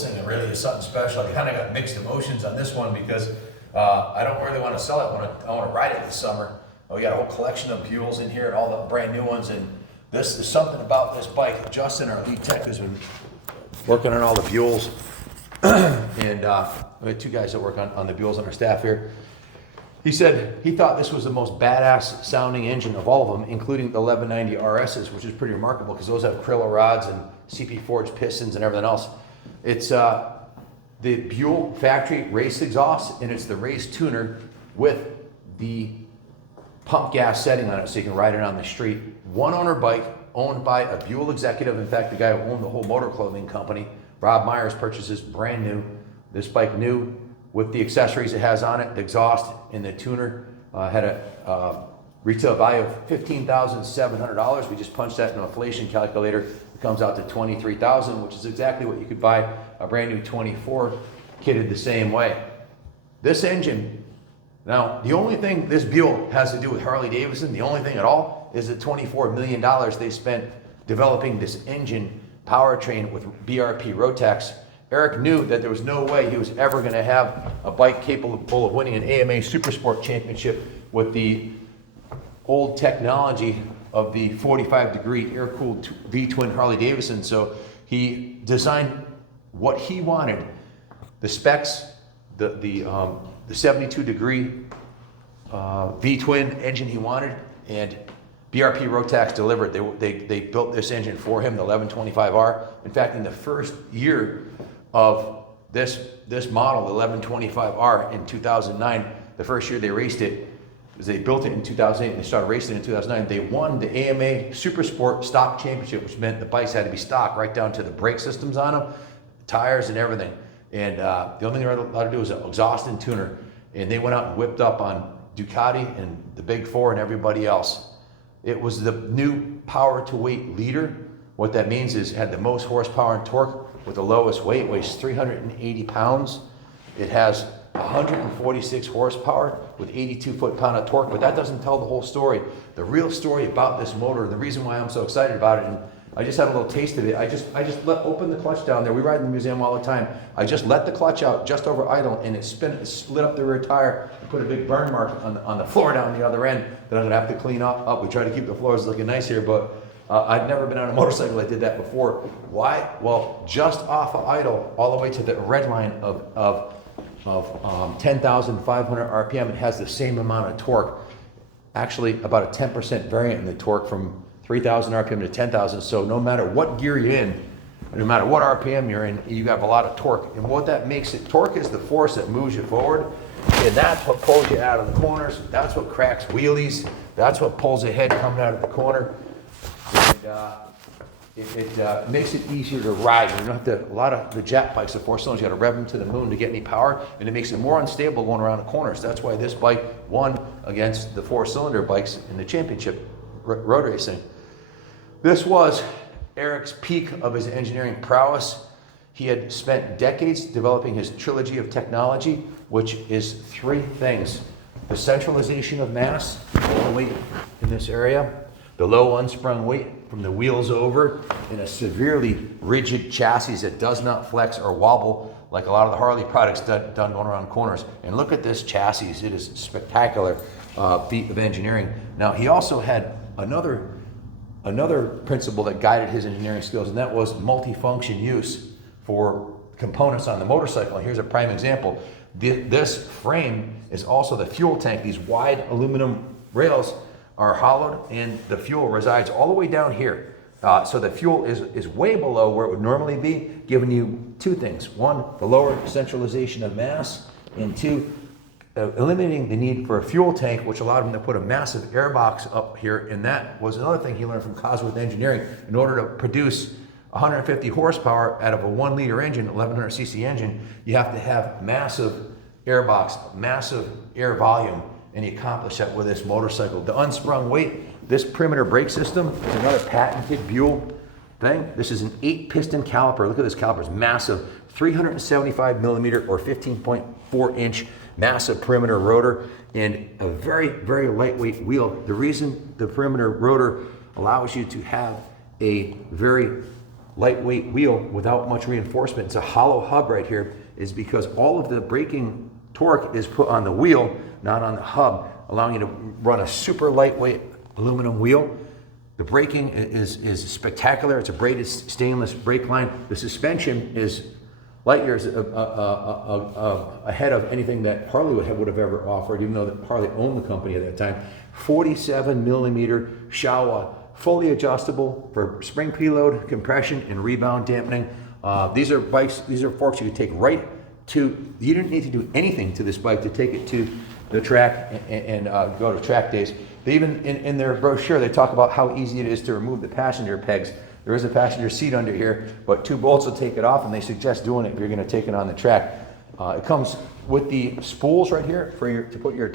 this thing really is something special. I kind of got mixed emotions on this one because I don't really want to sell it. I want to ride it this summer. We got a whole collection of Buells in here and all the brand new ones. And this is something about this bike. Justin, our lead tech, has been working on all the Buells. And we had two guys that work on the Buells on our staff here. He said he thought this was the most badass sounding engine of all of them, including the 1190 RSs, which is pretty remarkable because those have Krilla rods and CP forged pistons and everything else. It's the Buell factory race exhaust, and it's the race tuner with the pump gas setting on it so you can ride it on the street. One owner bike owned by a Buell executive. In fact, the guy who owned the whole motor clothing company, Rob Myers, purchases brand new. This bike new with the accessories it has on it, the exhaust and the tuner, had a retail value of $15,700. We just punched that in an inflation calculator. It comes out to $23,000, which is exactly what you could buy a brand new 24 kitted the same way. This engine, now the only thing this Buell has to do with Harley Davidson, the only thing at all, is the $24 million they spent developing this engine powertrain with BRP Rotax. Eric knew that there was no way he was ever going to have a bike capable of winning an A.M.A. Supersport championship with the old technology of the 45-degree air-cooled V-twin Harley Davidson. So he designed what he wanted, the specs, the 72-degree V-twin engine he wanted, and BRP Rotax delivered. They built this engine for him, the 1125R. In fact, in the first year of this model, the 1125R in 2009, the first year they raced it, they built it in 2008 and they started racing it in 2009. They won the A.M.A. Supersport stock championship, which meant the bikes had to be stock right down to the brake systems on them, tires and everything. And the only thing they were allowed to do was an exhaust and tuner. And they went out and whipped up on Ducati and the Big Four and everybody else. It was the new power to weight leader. What that means is it had the most horsepower and torque with the lowest weight. It weighs 380 pounds. It has 146 horsepower with 82 foot-pound of torque, but that doesn't tell the whole story. The real story about this motor, the reason why I'm so excited about it, and I just had a little taste of it. I just opened the clutch down there. We ride in the museum all the time. I just let the clutch out just over idle, and it slid up the rear tire and put a big burn mark on the floor down the other end that I'm gonna have to clean up. We try to keep the floors looking nice here, but I'd never been on a motorcycle that did that before. Why? Well, just off of idle, all the way to the red line of 10,500 RPM, it has the same amount of torque. Actually, about a 10% variant in the torque from 3,000 RPM to 10,000. So no matter what gear you're in, no matter what RPM you're in, you have a lot of torque. And what that makes it, torque is the force that moves you forward. And that's what pulls you out of the corners. That's what cracks wheelies. That's what pulls the head coming out of the corner. And it makes it easier to ride. You don't have to, a lot of the jet bikes, the four cylinders, you got to rev them to the moon to get any power, and it makes it more unstable going around the corners. That's why this bike won against the four-cylinder bikes in the championship road racing. This was Eric's peak of his engineering prowess. He had spent decades developing his trilogy of technology, which is three things: the centralization of mass, all the weight in this area, the low unsprung weight from the wheels over, in a severely rigid chassis that does not flex or wobble like a lot of the Harley products done going around corners. And look at this chassis. It is a spectacular feat of engineering. Now, he also had another principle that guided his engineering skills, and that was multifunction use for components on the motorcycle. And here's a prime example. This frame is also the fuel tank. These wide aluminum rails are hollowed, and the fuel resides all the way down here. So the fuel is way below where it would normally be, giving you two things. One, the lower centralization of mass, and two, eliminating the need for a fuel tank, which allowed him to put a massive airbox up here. And that was another thing he learned from Cosworth Engineering. In order to produce 150 horsepower out of a 1-liter engine, 1100cc engine, you have to have massive airbox, massive air volume, and he accomplished that with this motorcycle. The unsprung weight, this perimeter brake system is another patented Buell thing. This is an 8-piston caliper. Look at this caliper, it's massive. 375 millimeter or 15.4 inch massive perimeter rotor, and a very, very lightweight wheel. The reason the perimeter rotor allows you to have a very lightweight wheel without much reinforcement. It's a hollow hub right here, is because all of the braking torque is put on the wheel, not on the hub, allowing you to run a super lightweight aluminum wheel. The braking is spectacular. It's a braided stainless brake line. The suspension is light years ahead of anything that Harley would have ever offered, even though that Harley owned the company at that time. 47 millimeter Showa, fully adjustable for spring preload, compression, and rebound dampening. These are bikes, these are forks you can take right to, you didn't need to do anything to this bike to take it to the track and go to track days. They even, in their brochure, they talk about how easy it is to remove the passenger pegs. There is a passenger seat under here, but 2 bolts will take it off, and they suggest doing it if you're going to take it on the track. It comes with the spools right here for to put your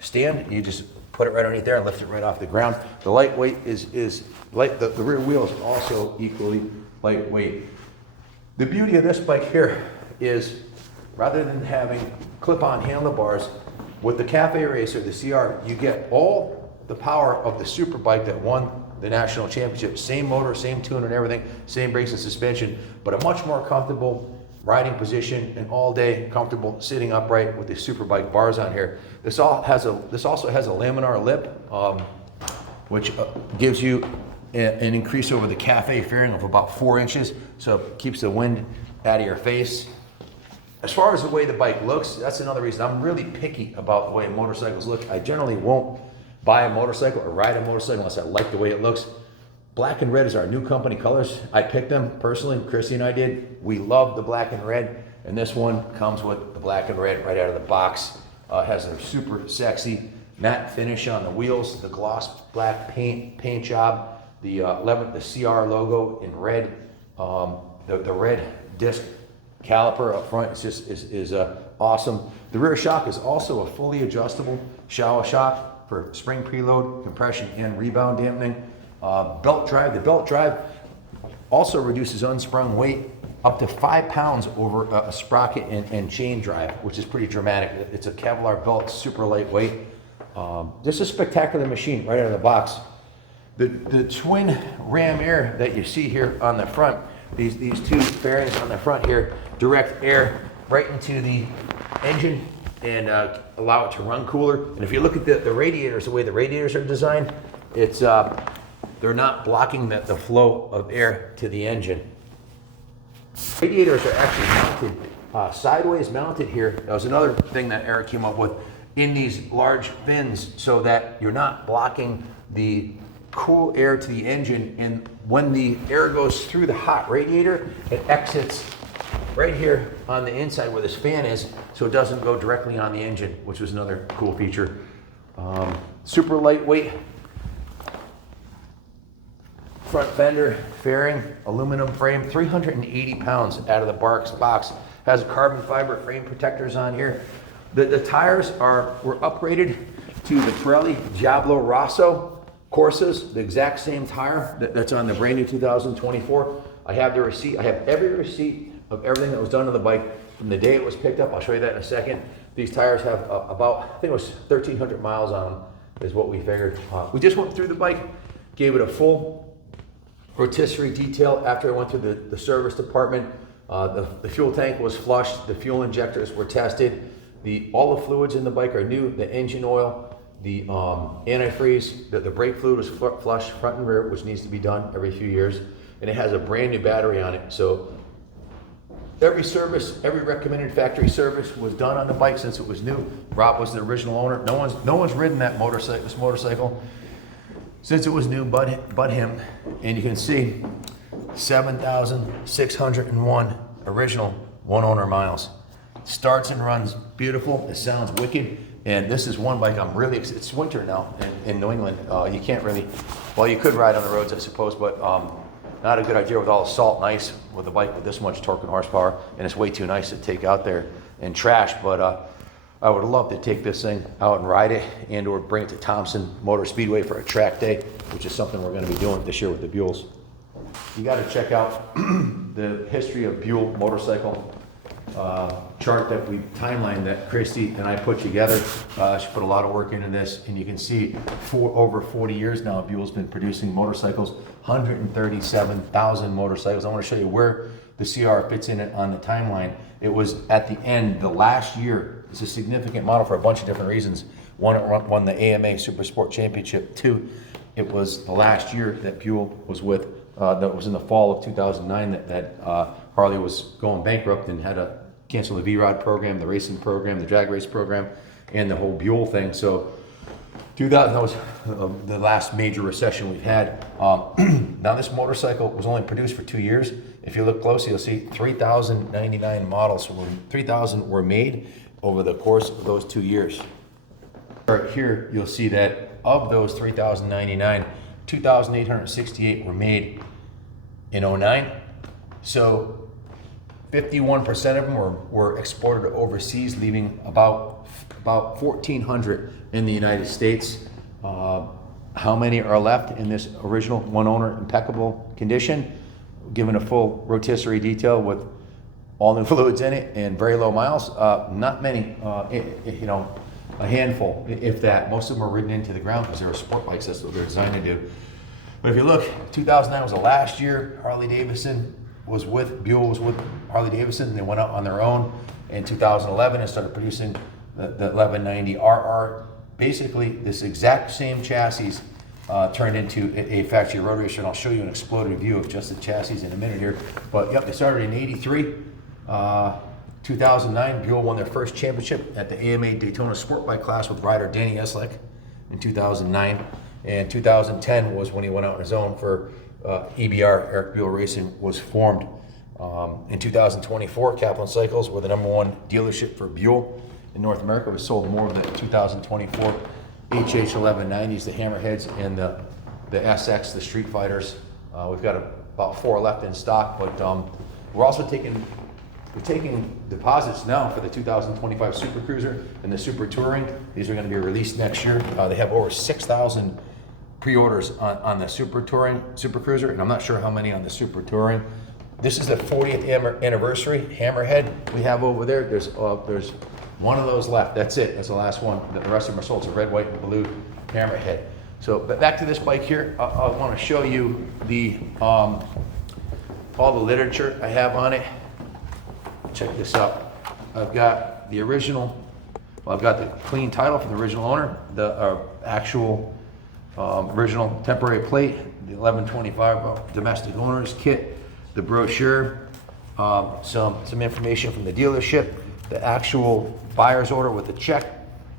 stand. You just put it right underneath there and lift it right off the ground. The lightweight is light. The rear wheel is also equally lightweight. The beauty of this bike here is, rather than having clip-on handlebars, with the Cafe Racer, the CR, you get all the power of the super bike that won the national championship. Same motor, same tune and everything, same brakes and suspension, but a much more comfortable riding position and all day comfortable sitting upright with the super bike bars on here. This also has a laminar lip, which gives you an increase over the Cafe fairing of about 4 inches, so it keeps the wind out of your face. As far as the way the bike looks, that's another reason I'm really picky about the way motorcycles look. I generally won't buy a motorcycle or ride a motorcycle unless I like the way it looks. Black and red is our new company colors. I picked them personally, Chrissy and I did. We love the black and red, and this one comes with the black and red right out of the box. Has a super sexy matte finish on the wheels, the gloss black paint job, the CR logo in red, the red disc caliper up front is awesome. The rear shock is also a fully adjustable Showa shock for spring preload, compression, and rebound dampening. Belt drive. The belt drive also reduces unsprung weight up to 5 pounds over a sprocket and chain drive, which is pretty dramatic. It's a Kevlar belt, super lightweight. Just a spectacular machine right out of the box. The twin ram air that you see here on the front, these 2 fairings on the front here direct air right into the engine and allow it to run cooler. And if you look at the radiators, the way the radiators are designed, it's they're not blocking the flow of air to the engine. Radiators are actually mounted sideways mounted here. That was another thing that Eric came up with, in these large fins, so that you're not blocking the cool air to the engine, and when the air goes through the hot radiator, it exits right here on the inside where this fan is, so it doesn't go directly on the engine, which was another cool feature. Super lightweight front fender fairing, aluminum frame, 380 pounds out of the box. Has carbon fiber frame protectors on here. The tires were upgraded to the Pirelli Diablo Rosso Corsas, the exact same tire that's on the brand new 2024. I have the receipt. I have every receipt of everything that was done to the bike from the day it was picked up. I'll show you that in a second. These tires have about, I think it was 1,300 miles on them, is what we figured. We just went through the bike, gave it a full rotisserie detail after I went through the service department. The fuel tank was flushed. The fuel injectors were tested. All the fluids in the bike are new. The engine oil, the antifreeze, the brake fluid was flushed front and rear, which needs to be done every few years. And it has a brand new battery on it. So every service, every recommended factory service was done on the bike since it was new. Rob was the original owner. No one's ridden this motorcycle since it was new but him. And you can see 7,601 original one owner miles. Starts and runs beautiful. It sounds wicked. And this is one bike I'm really excited. It's winter now in New England. You can't really, well, you could ride on the roads, I suppose, but not a good idea with all the salt and ice with a bike with this much torque and horsepower. And it's way too nice to take out there and trash. But I would love to take this thing out and ride it, and or bring it to Thompson Motor Speedway for a track day, which is something we're going to be doing this year with the Buells. You got to check out the history of Buell motorcycle chart that timeline that Christy and I put together. She put a lot of work into this, and you can see for over 40 years now, Buell's been producing motorcycles, 137,000 motorcycles. I want to show you where the CR fits in it on the timeline. It was at the end, the last year. It's a significant model for a bunch of different reasons. One, it won the A.M.A. Supersport Championship. Two, it was the last year that Buell was with, that was in the fall of 2009 that Harley was going bankrupt and had to cancel the V-Rod program, the racing program, the drag race program, and the whole Buell thing. So 2000, that was the last major recession we've had. Now this motorcycle was only produced for 2 years. If you look closely, you'll see 3,099 models, 3,000 were made over the course of those 2 years. Right here, you'll see that of those 3,099, 2,868 were made in 09. So 51% of them were exported overseas, leaving about 1,400 in the United States. How many are left in this original one owner impeccable condition? Given a full rotisserie detail with all new fluids in it and very low miles, not many, you know, a handful, if that. Most of them are ridden into the ground because they're sport bikes. That's what they're designed to do. But if you look, 2009 was the last year Harley Davidson was with, Buell was with Harley Davidson, and they went out on their own in 2011 and started producing the 1190 RR. Basically, this exact same chassis turned into a factory road racer, and I'll show you an exploded view of just the chassis in a minute here. But yep, they started in 83. 2009, Buell won their first championship at the A.M.A. Daytona Sport Bike class with rider Danny Eslick in 2009. And 2010 was when he went out on his own for EBR, Eric Buell Racing, was formed. In 2024, Kaplan Cycles were the #1 dealership for Buell in North America. We sold more of the 2024 HH1190s, the Hammerheads, and the SX, the Street Fighters. We've got about 4 left in stock, but we're also taking deposits now for the 2025 Super Cruiser and the Super Touring. These are going to be released next year. They have over 6,000 pre-orders on the Super Touring, Super Cruiser, and I'm not sure how many on the Super Touring. This is the 40th anniversary Hammerhead we have over there. There's one of those left. That's it. That's the last one. The rest of them are sold. It's a red, white, and blue Hammerhead. So, but back to this bike here. I want to show you the all the literature I have on it. Check this out. I've got the original, well, I've got the clean title from the original owner, the actual original temporary plate, the 1125 domestic owners kit, the brochure, some information from the dealership, the actual buyer's order with the check,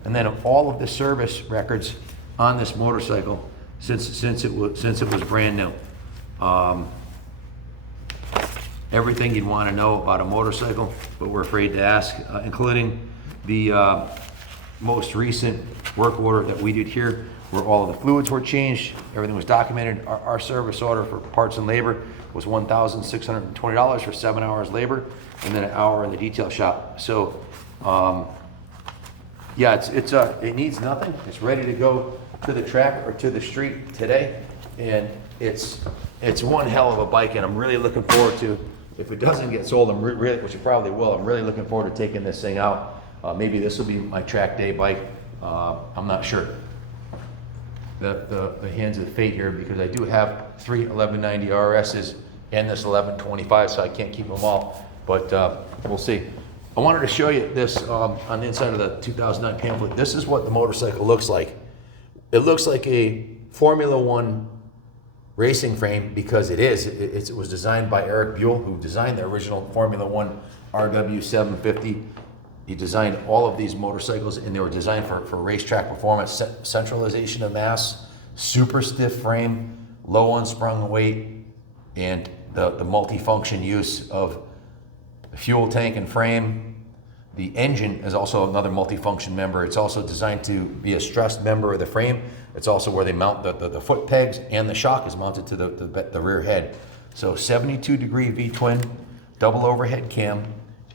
and then all of the service records on this motorcycle since it was brand new. Everything you'd want to know about a motorcycle, but we're afraid to ask, including the most recent work order that we did here, where all of the fluids were changed, everything was documented. Our service order for parts and labor was $1,620 for 7 hours labor, and then an hour in the detail shop. So, yeah, it needs nothing. It's ready to go to the track or to the street today, and it's one hell of a bike, and I'm really looking forward to. If it doesn't get sold, which it probably will, I'm really looking forward to taking this thing out. Maybe this will be my track day bike. I'm not sure. The hands of fate here, because I do have 3 1190 RSs and this 1125, so I can't keep them all. But we'll see. I wanted to show you this on the inside of the 2009 pamphlet. This is what the motorcycle looks like. It looks like a Formula One racing frame because it is. It was designed by Eric Buell, who designed the original Formula One RW750. He designed all of these motorcycles, and they were designed for racetrack performance, centralization of mass, super stiff frame, low unsprung weight, and the multi-function use of the fuel tank and frame. The engine is also another multi-function member. It's also designed to be a stressed member of the frame. It's also where they mount the foot pegs, and the shock is mounted to the rear head. So 72-degree V-twin, double overhead cam,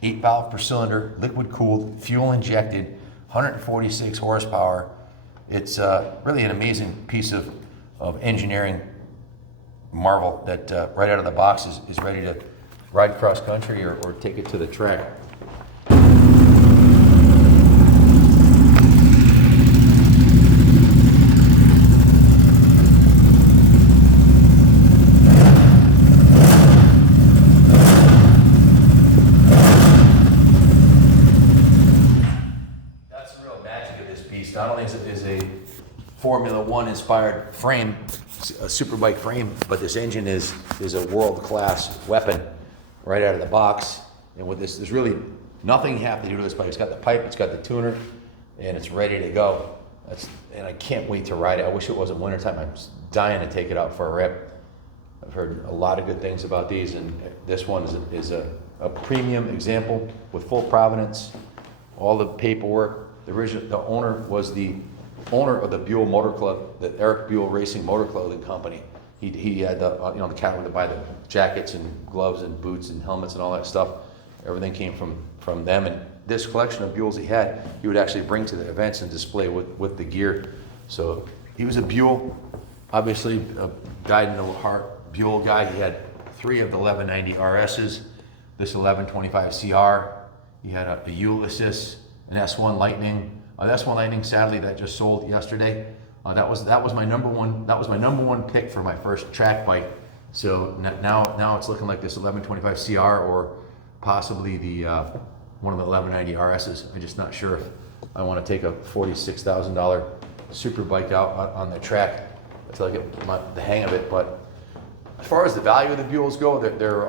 8 valve per cylinder, liquid cooled, fuel injected, 146 horsepower. It's really an amazing piece of engineering marvel that right out of the box is ready to ride cross country or take it to the track. not only is a Formula One inspired frame, a superbike frame, but this engine is a world-class weapon right out of the box. And with this, there's really nothing you have to do to this bike. It's got the pipe, it's got the tuner, and it's ready to go. And I can't wait to ride it. I wish it wasn't wintertime. I'm just dying to take it out for a rip. I've heard a lot of good things about these, and this one is a premium example with full provenance, all the paperwork. The owner was the owner of the Buell Motor Club, the Eric Buell Racing Motor Clothing Company. He had the the catalog to buy the jackets and gloves and boots and helmets and all that stuff. Everything came from them, and this collection of Buells he would actually bring to the events and display with the gear. So he was a Buell, obviously a dyed-in-the-heart Buell guy. He had 3 of the 1190 RSs, this 1125 CR. He had a Ulysses, an S1 Lightning. The S1 Lightning, sadly, that just sold yesterday. That was my number one pick for my first track bike. So now it's looking like this 1125 CR or possibly the one of the 1190 RSs. I'm just not sure if I want to take a $46,000 super bike out on the track until I get the hang of it. But as far as the value of the Buells go, they're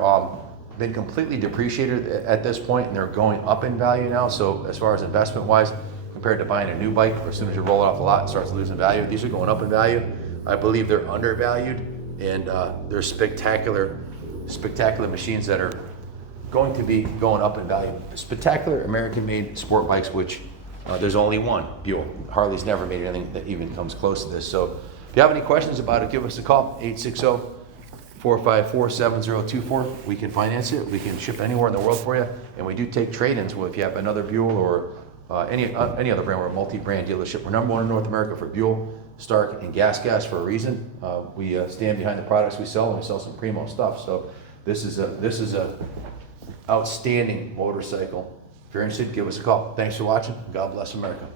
been completely depreciated at this point, and they're going up in value now. So as far as investment wise, compared to buying a new bike, as soon as you roll it off the lot, it starts losing value. These are going up in value. I believe they're undervalued, and they're spectacular machines that are going to be going up in value. Spectacular American-made sport bikes, which there's only one, Buell. Harley's never made anything that even comes close to this. So if you have any questions about it, give us a call, 860-454-7024. We can finance it. We can ship anywhere in the world for you, and we do take trade-ins. Well, if you have another Buell or any other brand, we're a multi-brand dealership. We're number 1 in North America for Buell, Stark, and Gas for a reason. We stand behind the products we sell, and we sell some primo stuff. So this is a outstanding motorcycle. If you're interested, give us a call. Thanks for watching. God bless America.